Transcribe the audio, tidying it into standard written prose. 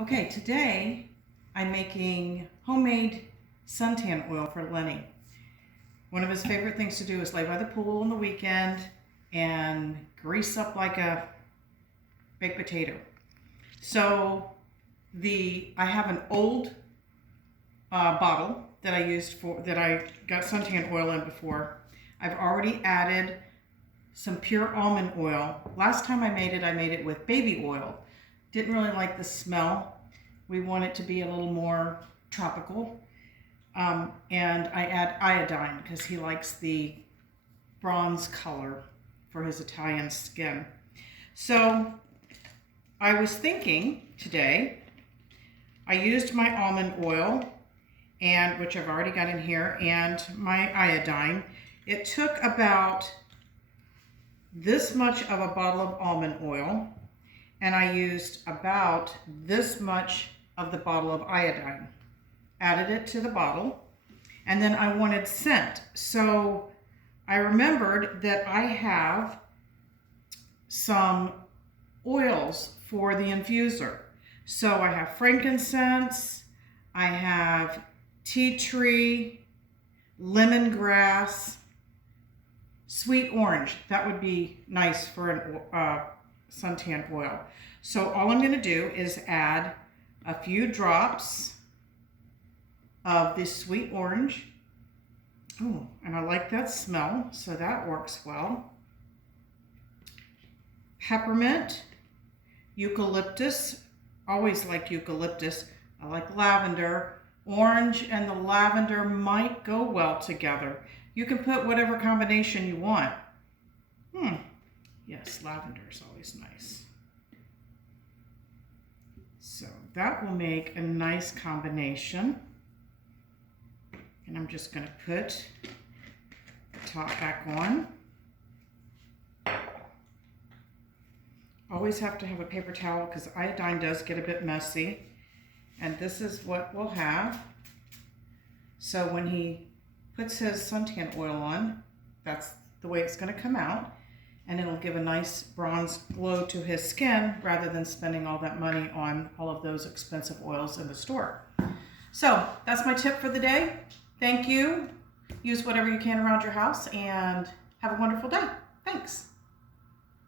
Okay, today I'm making homemade suntan oil for Lenny. One of his favorite things to do is lay by the pool on the weekend and grease up like a baked potato. So I have an old bottle that I got suntan oil in before. I've already added some pure almond oil. Last time I made it with baby oil. Didn't really like the smell. We want it to be a little more tropical. And I add iodine because he likes the bronze color for his Italian skin. So I was thinking today, I used my almond oil, and which I've already got in here, and my iodine. It took about this much of a bottle of almond oil, and I used about this much of the bottle of iodine. Added it to the bottle, and then I wanted scent. So I remembered that I have some oils for the infuser. So I have frankincense, I have tea tree, lemongrass, sweet orange. That would be nice for an suntan oil. So all I'm going to do is add a few drops of this sweet orange. Oh, and I like that smell, so that works well. Peppermint, eucalyptus, always like eucalyptus. I like lavender. Orange and the lavender might go well together. You can put whatever combination you want. Yes, lavender is always nice. So that will make a nice combination. And I'm just going to put the top back on. Always have to have a paper towel because iodine does get a bit messy. And this is what we'll have. So when he puts his suntan oil on, that's the way it's going to come out. And it'll give a nice bronze glow to his skin rather than spending all that money on all of those expensive oils in the store. So that's my tip for the day. Thank you. Use whatever you can around your house and have a wonderful day. Thanks.